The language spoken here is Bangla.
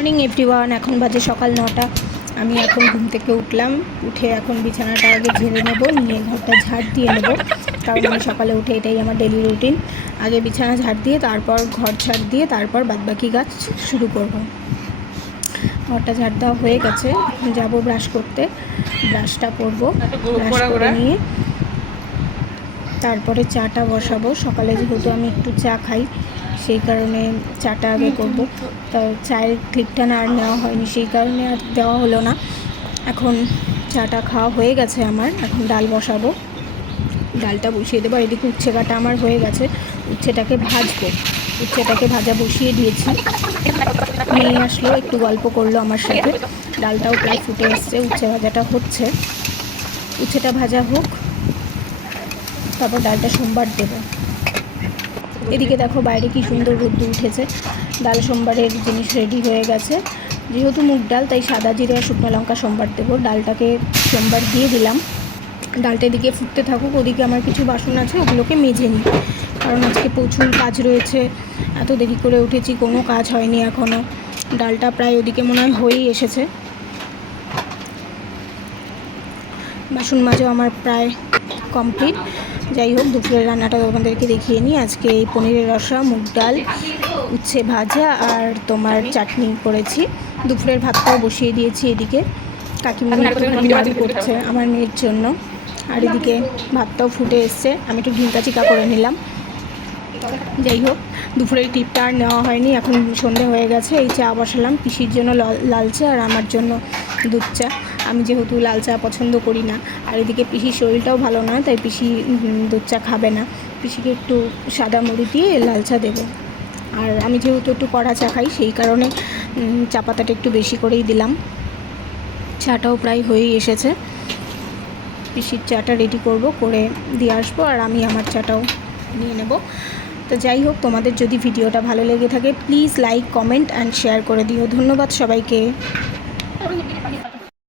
Morning everyone. এখন বাজে সকাল 9টা। আমি এখন ঘুম থেকে উঠলাম। উঠে এখন বিছানাটা আগে ঝেড়ে নেব, নিয়ে ঘরটা ঝাড় দিয়ে নেব, কারণ আমি সকালে উঠে এটাই আমার ডেলি রুটিন। আগে বিছানা ঝাড় দিয়ে তারপর ঘর ঝাড় দিয়ে তারপর বাদবাকি কাজ শুরু করব। ঘরটা ঝাড় দেওয়া হয়ে গেছে, এখন যাবো ব্রাশ করতে। ব্রাশটা করব, ব্রাশ করে নিয়ে তারপরে চাটা বসাবো। সকালে যেহেতু আমি একটু চা খাই, সেই কারণে চাটা আগে করব। তা চায়ের ক্লিপটা না আর নেওয়া হয়নি, সেই কারণে আর দেওয়া হলো না। এখন চাটা খাওয়া হয়ে গেছে আমার, এখন ডাল বসাবো। ডালটা বসিয়ে দেবো। এদিকে উচ্ছে কাটা আমার হয়ে গেছে, উচ্ছেটাকে ভাজবো। উচ্ছেটাকে ভাজা বসিয়ে দিয়েছি। মেয়ে আসলো, একটু গল্প করলো আমার সাথে। ডালটাও প্রায় ফুটে এসছে, উচ্ছে ভাজাটা হচ্ছে। উচ্ছেটা ভাজা হোক, তারপর ডালটা সোমবার দেবো। এদিকে দেখো বাইরে কি সুন্দর রোদ্দু উঠেছে। ডাল সোমবারের জিনিস রেডি হয়ে গেছে। যেহেতু মুগ ডাল, তাই সাদা জিরে আর শুকনো লঙ্কা সোমবার দেবো। ডালটাকে সোমবার দিয়ে দিলাম। ডালটা এদিকে ফুটতে থাকুক, ওদিকে আমার কিছু বাসন আছে, ওগুলোকে মেজে নিই, কারণ আজকে প্রচুর কাজ রয়েছে। এত দেরি করে উঠেছি, কোনো কাজ হয়নি এখনও। ডালটা প্রায় ওদিকে মনে হয় হয়েই এসেছে। বাসন মাজাও আমার প্রায় কমপ্লিট। যাই হোক, দুপুরের রান্নাটা তোমাদেরকে দেখিয়ে নিই। আজকে এই পনিরের রসা, মুগ ডাল, উচ্ছে ভাজা আর তোমার চাটনি করেছি। দুপুরের ভাতটাও বসিয়ে দিয়েছি। এদিকে কাকিমণি একটুখানি ডাল করছে আমার মেয়ের জন্য, আর এদিকে ভাতটাও ফুটে এসছে। আমি একটু ঢিঙ্কা চিকা করে নিলাম। যাই হোক, দুপুরের টিপটা আর নেওয়া হয়নি। এখন সন্ধে হয়ে গেছে। এই চা বসালাম, পিসির জন্য লাল চা আর আমার জন্য দুধ চা। আমি যেহেতু লাল চা পছন্দ করি না, আর এদিকে পিসির শরীরটাও ভালো নয়, তাই পিসি দুধ চা খাবে না। পিসিকে একটু সাদা মুড়ি দিয়ে লাল চা দেবো। আর আমি যেহেতু একটু কড়া চা খাই, সেই কারণে চা পাতাটা একটু বেশি করেই দিলাম। চাটাও প্রায় হয়েই এসেছে। পিসির চাটা রেডি করব, করে দিয়ে আসবো, আর আমি আমার চাটাও নিয়ে নেব। তো যাই হোক, তোমাদের যদি ভিডিওটা ভালো লেগে থাকে, please like, comment and share করে দিও। ধন্যবাদ সবাইকে।